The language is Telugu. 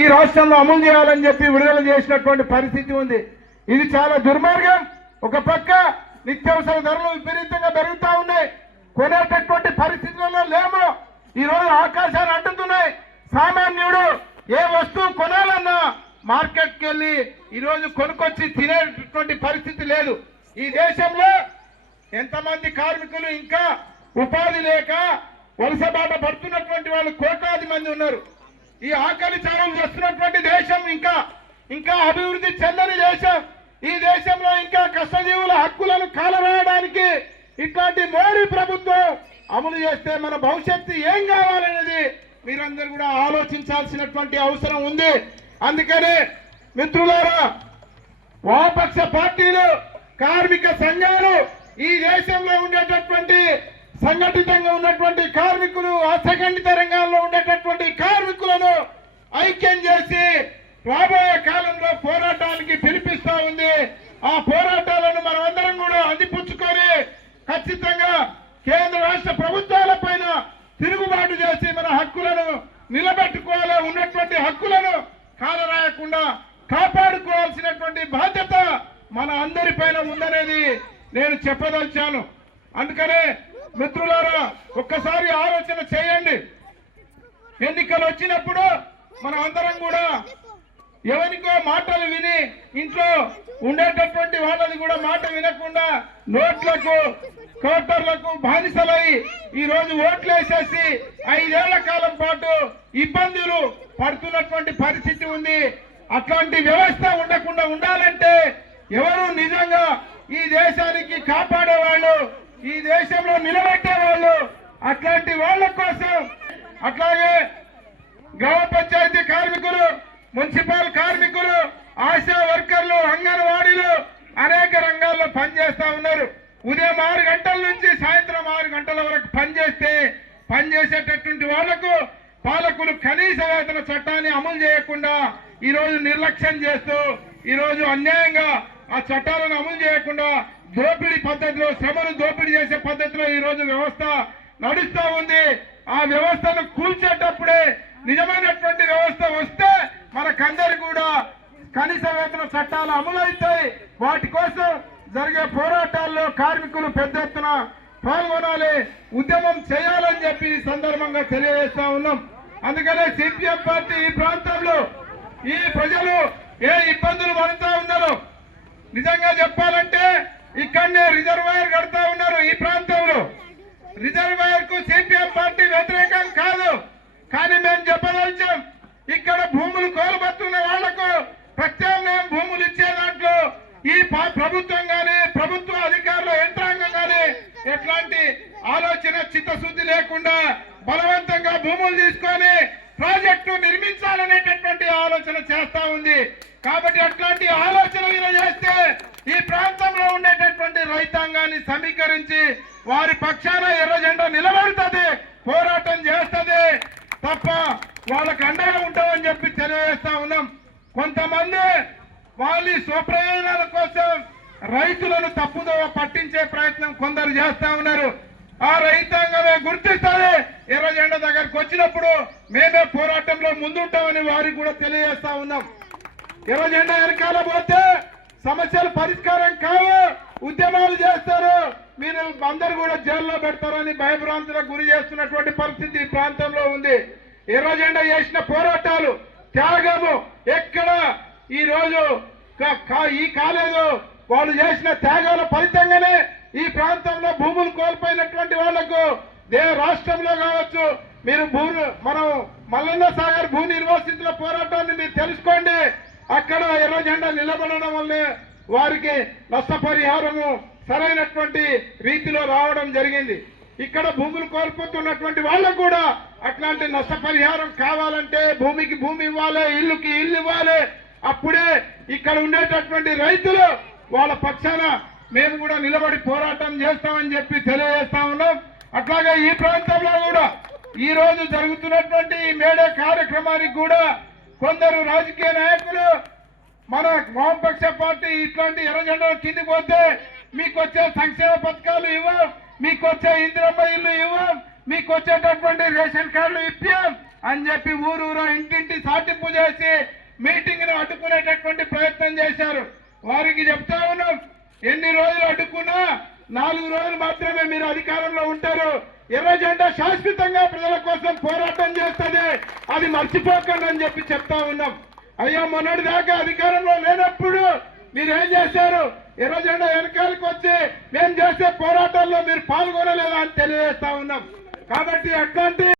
ఈ రాష్ట్రంలో అమలు చేయాలని చెప్పి విడుదల చేసినటువంటి పరిస్థితి ఉంది. ఇది చాలా దుర్మార్గం. ఒక పక్క నిత్యావసర ధరలు విపరీతంగా పెరుగుతా ఉన్నాయి, కొనేటటువంటి పరిస్థితుల్లో లేము. ఈ రోజు ఆకాశాలు అంటుతున్నాయి. సామాన్యుడు ఏ వస్తువు కొనాలన్నా మార్కెట్కి వెళ్ళి ఈరోజు కొనుక్కొచ్చి తినేటటువంటి పరిస్థితి లేదు. ఈ దేశంలో ఎంతమంది కార్మికులు ఇంకా ఉపాధి లేక వలస బాట పడుతున్నటువంటి వాళ్ళు కోట్లాది మంది ఉన్నారు. ఈ ఆకలి చావులు చేస్తున్నటువంటి దేశం, ఇంకా అభివృద్ధి చెందని దేశం. ఈ దేశంలో ఇంకా కష్టజీవుల హక్కులను కాలవేయడానికి ఇట్లాంటి మోడీ ప్రభుత్వం అమలు చేస్తే మన భవిష్యత్తు ఏం కావాలనేది మీరందరూ కూడా ఆలోచించాల్సినటువంటి అవసరం ఉంది. అందుకనే మిత్రులారా, వామపక్ష పార్టీలు, కార్మిక సంఘాలు, ఈ దేశంలో ఉండేటటువంటి సంఘటితంగా ఉన్నటువంటి కార్మికులు, అసంఘటిత రంగాల్లో ఉండేటటువంటి కార్మికులను ఐక్యం చేసి రాబోయే కాలంలో పోరాటానికి పిలిపిస్తా ఉంది. ఆ పోరాటాలను మనం అందరం కూడా అందిపుచ్చుకొని ఖచ్చితంగా కేంద్ర రాష్ట్ర ప్రభుత్వాల పైన తిరుగుబాటు చేసి మన హక్కులను నిలబెట్టుకోవాలి. ఉన్నటువంటి హక్కులను కాలరాయకుండా కాపాడుకోవాల్సినటువంటి బాధ్యత మన అందరి పైన ఉందనేది నేను చెప్పదలిచాను. అందుకనే మిత్రులారా, ఒక్కసారి ఆలోచన చేయండి. ఎన్నికలు వచ్చినప్పుడు మనం అందరం కూడా ఎవరికో మాటలు విని ఇంట్లో ఉండేటటువంటి వాళ్ళది కూడా మాట వినకుండా నోట్లకు, కోటర్లకు బానిసలై ఈ రోజు ఓట్లు వేసేసి 5 ఏళ్ల కాలం పాటు ఇబ్బందులు పడుతున్నటువంటి పరిస్థితి ఉంది. అట్లాంటి వ్యవస్థ ఉండకుండా ఉండాలంటే ఎవరు నిజంగా ఈ దేశానికి కాపాడేవాళ్ళు, ఈ దేశంలో నిలబెట్టేవాళ్ళు, అట్లాంటి వాళ్ళ కోసం, అట్లాగే గ్రామ పంచాయతీ కార్మికులు, మున్సిపల్ కార్మికులు, ఆశా వర్కర్లు, అంగన్వాడీలు అనేక రంగాల్లో పనిచేస్తా ఉన్నారు. ఉదయం 6 గంటల నుంచి సాయంత్రం 6 గంటల వరకు పనిచేసేటటువంటి వాళ్లకు పాలకులు కనీస వేతన చట్టాన్ని అమలు చేయకుండా ఈరోజు నిర్లక్ష్యం చేస్తూ ఈరోజు అన్యాయంగా ఆ చట్టాలను అమలు చేయకుండా దోపిడీ పద్ధతిలో, శ్రమను దోపిడీ చేసే పద్ధతిలో ఈరోజు వ్యవస్థ నడుస్తూ ఉంది. ఆ వ్యవస్థను కూల్చేటప్పుడే నిజమైనటువంటి వ్యవస్థ వస్తే మనకందరు కూడా కనీస వేతన చట్టాలు అమలవుతాయి. వాటి కోసం జరిగే పోరాటాల్లో కార్మికులు పెద్ద ఎత్తున పాల్గొనాలి, ఉద్యమం చేయాలని చెప్పి ఈ సందర్భంగా తెలియజేస్తా ఉన్నాం. అందుకనే సిపిఎం పార్టీ ఈ ప్రాంతంలో ఈ ప్రజలు ఏ ఇబ్బందులు పడుతూ ఉన్నారో నిజంగా చెప్పాలంటే ఇక్కడనే రిజర్వాయర్ కడతా ఉన్నారు. ఈ ప్రాంతంలో రిజర్వాయర్ కు సిపిఎం పార్టీ వ్యతిరేకం కాదు, కానీ మేము చెప్పదలిచాం, ఇక్కడ భూములు కోల్పోతున్న వాళ్లకు ప్రత్యామ్నాయం భూములు ఇచ్చే దాంట్లో ఈ ప్రభుత్వం గాని, ప్రభుత్వ అధికారుల యంత్రాంగం గాని ఎట్లాంటి ఆలోచన, చిత్తశుద్ధి లేకుండా బలవంతంగా భూములు తీసుకొని ప్రాజెక్టు నిర్మించాలనేటటువంటి ఆలోచన చేస్తా ఉంది. కాబట్టి అట్లాంటి ఆలోచన చేస్తే ఈ ప్రాంతంలో ఉండేటటువంటి రైతాంగాన్ని సమీకరించి వారి పక్షాన ఎర్ర జెండా నిలబడుతుంది, పోరాటం చేస్తుంది తప్ప వాళ్ళకు అండగా ఉంటామని చెప్పి తెలియజేస్తా ఉన్నాం. కొంతమంది వాళ్ళ స్వప్రయోజనాల కోసం రైతులను తప్పుదోవ పట్టించే ప్రయత్నం కొందరు చేస్తా ఉన్నారు. ఆ రైతాంగమే గుర్తిస్తుంది. ఎర్ర జెండా దగ్గరకు వచ్చినప్పుడు మేమే పోరాటంలో ముందుంటామని వారికి కూడా తెలియజేస్తా ఉన్నాం. ఎర్ర జెండా వెనకాల పోతే సమస్యలు పరిష్కారం కావు, ఉద్యమాలు చేస్తారు, మీరు అందరు కూడా జైల్లో పెడతారని భయభ్రాంతులకు గురి చేస్తున్నటువంటి పరిస్థితి ఈ ప్రాంతంలో ఉంది. ఎర్ర జెండా చేసిన పోరాటాలు, త్యాగము ఎక్కడ ఈ రోజు ఈ కాలేదు. వాళ్ళు చేసిన త్యాగాల ఫలితంగానే ఈ ప్రాంతంలో భూములు కోల్పోయినటువంటి వాళ్లకు రాష్ట్రంలో కావచ్చు, మీరు మనం మల్లన్న సాగర్ భూ నిర్వాసితుల పోరాటాన్ని మీరు తెలుసుకోండి. అక్కడ ఎర్ర జెండా నిలబడడం వల్లే వారికి నష్టపరిహారము సరైనటువంటి రీతిలో రావడం జరిగింది. ఇక్కడ భూములు కోల్పోతున్నటువంటి వాళ్ళకు కూడా అట్లాంటి నష్టపరిహారం కావాలంటే భూమికి భూమి ఇవ్వాలి, ఇల్లుకి ఇల్లు ఇవ్వాలి. అప్పుడే ఇక్కడ ఉండేటటువంటి రైతులు వాళ్ళ పక్షాన మేము కూడా నిలబడి పోరాటం చేస్తామని చెప్పి తెలియజేస్తా ఉన్నాం. అట్లాగే ఈ ప్రాంతంలో కూడా ఈ రోజు జరుగుతున్నటువంటి మేడే కార్యక్రమానికి కూడా కొందరు రాజకీయ నాయకులు మన వామపక్ష పార్టీ ఇట్లాంటి ఎర్ర జెండా కింది పోతే మీకు వచ్చే సంక్షేమ పథకాలు ఇవ్వం, మీకు వచ్చే ఇందిరమ్మ ఇల్లు ఇవ్వం, మీకు వచ్చేటటువంటి రేషన్ కార్డులు ఇప్పాం, అని చెప్పి ఊరూరా ఇంటింటి సాటింపు చేసి మీటింగ్ ను అడ్డుకునేటటువంటి ప్రయత్నం చేశారు. వారికి చెప్తా ఉన్నాం, ఎన్ని రోజులు అడ్డుకున్నా 4 రోజులు మాత్రమే మీరు అధికారంలో ఉంటారు. ఎర్ర జెండా శాశ్వతంగా ప్రజల కోసం పోరాటం చేస్తుంది, అది మర్చిపోకండి అని చెప్పి చెప్తా ఉన్నాం. అయ్యా మొన్నటి దాకా అధికారంలో లేనప్పుడు మీరేం చేశారు? ఎర్ర జెండా వెనకాలకు వచ్చి మేము చేసే పోరాటాల్లో మీరు పాల్గొనలేదా అని తెలియజేస్తా ఉన్నాం. కాబట్టి అట్లాంటి